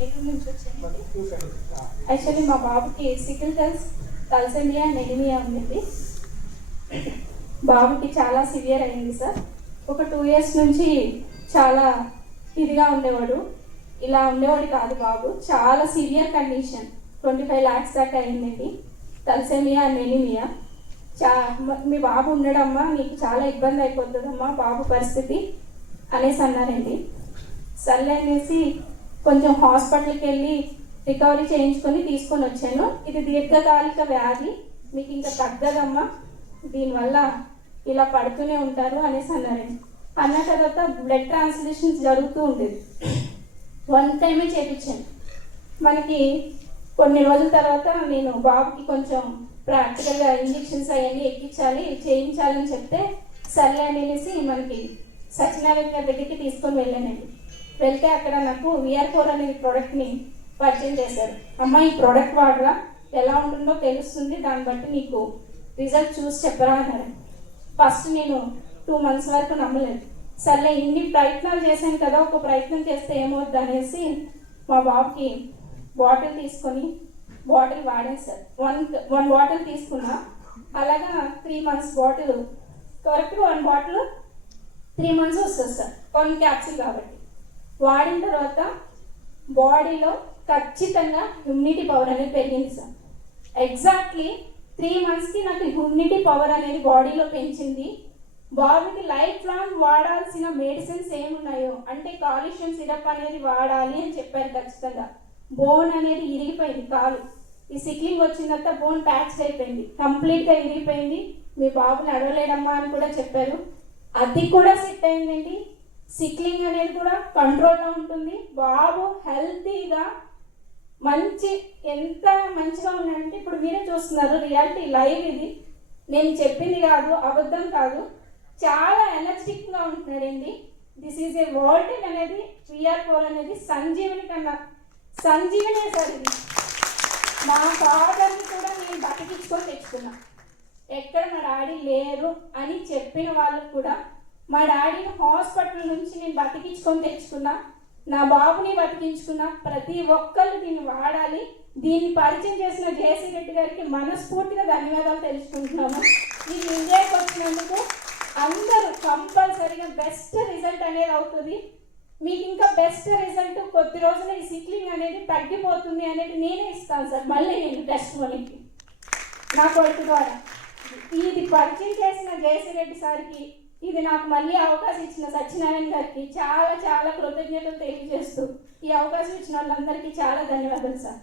నేలూరు నుంచి యాక్చువల్లీ మా బాబుకి సికిల్ సెల్స్ తలసెమియా నెహిమియా ఉండేది బాబుకి చాలా సివియర్ అయింది సార్ ఒక టూ ఇయర్స్ నుంచి చాలా ఇదిగా ఉండేవాడు ఇలా ఉండేవాడు కాదు బాబు చాలా severe condition twenty five lakhs దాకా అయిందండి తలసేమియా నెనిమియా చా మీ బాబు ఉండడమ్మా నీకు చాలా ఇబ్బంది అయిపోతుందమ్మా బాబు పరిస్థితి అనేసి అన్నారండి సర్లే అనేసి కొంచెం హాస్పిటల్కి వెళ్ళి రికవరీ చేయించుకొని తీసుకొని వచ్చాను ఇది దీర్ఘకాలిక వ్యాధి మీకు ఇంకా తగ్గదమ్మా దీనివల్ల ఇలా పడుతూనే ఉంటారు అనేసి అన్నారు అన్న తర్వాత బ్లడ్ ట్రాన్స్లేషన్స్ జరుగుతూ ఉండేది వన్ టైమే చేయించాను మనకి కొన్ని రోజుల తర్వాత నేను బాబుకి కొంచెం ప్రాక్టికల్గా ఇంజెక్షన్స్ అవన్నీ ఎక్కించాలి చేయించాలని చెప్తే సర్లే అనేసి మనకి సత్యనారాయణ గారి దగ్గరికి తీసుకొని వెళ్ళానండి వెళ్తే అక్కడ నాకు విఆర్ ఫోర్ అనే ప్రోడక్ట్ని పరిచయం చేశారు అమ్మ ఈ ప్రోడక్ట్ వాడరా ఎలా ఉంటుందో తెలుస్తుంది దాన్ని బట్టి నీకు రిజల్ట్ చూసి చెప్పరా అన్నారు ఫస్ట్ నేను టూ మంత్స్ వరకు నమ్మలేదు సర్లే ఇన్ని ప్రయత్నాలు చేశాను కదా ఒక ప్రయత్నం చేస్తే ఏమవుద్ది అనేసి మా బాబుకి బాటిల్ తీసుకొని బాటిల్ వాడాను సార్ వన్ వన్ బాటిల్ తీసుకున్నా అలాగా three months bottle correct one bottle three months వస్తుంది సార్ వన్ క్యాప్సిల్ కాబట్టి వాడిన తర్వాత బాడీలో ఖచ్చితంగా హ్యూమిడిటీ పవర్ అనేది పెరిగింది సార్ ఎగ్జాక్ట్లీ త్రీ మంత్స్కి నాకు హ్యూమిడిటీ పవర్ అనేది బాడీలో పెంచింది బాబుకి లైఫ్ లాంగ్ వాడాల్సిన మెడిసిన్స్ ఏమున్నాయో అంటే కాల్షియం సిరప్ అనేది వాడాలి అని చెప్పారు ఖచ్చితంగా బోన్ అనేది ఇరిగిపోయింది కాలు ఈ సిక్లింగ్ వచ్చిన తర్వాత బోన్ ప్యాచ్ అయిపోయింది కంప్లీట్గా ఇరిగిపోయింది మీ బాబు నడవలేడమ్మా అని కూడా చెప్పారు అది కూడా సెట్ అయిందండి సిక్లింగ్ అనేది కూడా కంట్రోల్లో ఉంటుంది బాబు హెల్తీగా మంచి ఎంత మంచిగా ఉన్నాడంటే ఇప్పుడు మీరే చూస్తున్నారు రియాలిటీ లైవ్ ఇది నేను చెప్పింది కాదు అబద్ధం కాదు చాలా ఎనర్జెటిక్గా ఉంటున్నాడండి దిస్ ఈజ్ ఏ వరల్డ్ అనేది రియల్ పోల్ అనేది సంజీవని కన్నా సంజీవనే సార్ ఇది మా ఫాదర్ని కూడా నేను బతికించుకొని తెచ్చుకున్నా ఎక్కడ మా డాడీ లేరు అని చెప్పిన వాళ్ళకు కూడా మా డాడీని హాస్పిటల్ నుంచి నేను బతికించుకొని తెచ్చుకున్నా నా బాబుని బతికించుకున్నా ప్రతి ఒక్కరు దీన్ని వాడాలి దీన్ని పరిచయం చేసిన జేసీ రెడ్డి గారికి మనస్ఫూర్తిగా ధన్యవాదాలు తెలుసుకుంటున్నాము మీరు ఇండియాకి వచ్చినందుకు అందరూ కంపల్సరీగా బెస్ట్ రిజల్ట్ అనేది అవుతుంది మీకు ఇంకా బెస్ట్ రిజల్ట్ కొద్ది రోజుల ఈ సిక్లింగ్ అనేది తగ్గిపోతుంది అనేది నేనే ఇస్తాను సార్ మళ్ళీ నేను టెస్ట్ మనకి నా కొడుకు ద్వారా ఇది పరిచయం చేసిన జేసీ రెడ్డి సార్కి ఇది నాకు మళ్ళీ అవకాశం ఇచ్చిన సత్యనారాయణ గారికి చాలా చాలా కృతజ్ఞతలు తెలియజేస్తూ ఈ అవకాశం ఇచ్చిన వాళ్ళందరికీ చాలా ధన్యవాదాలు సార్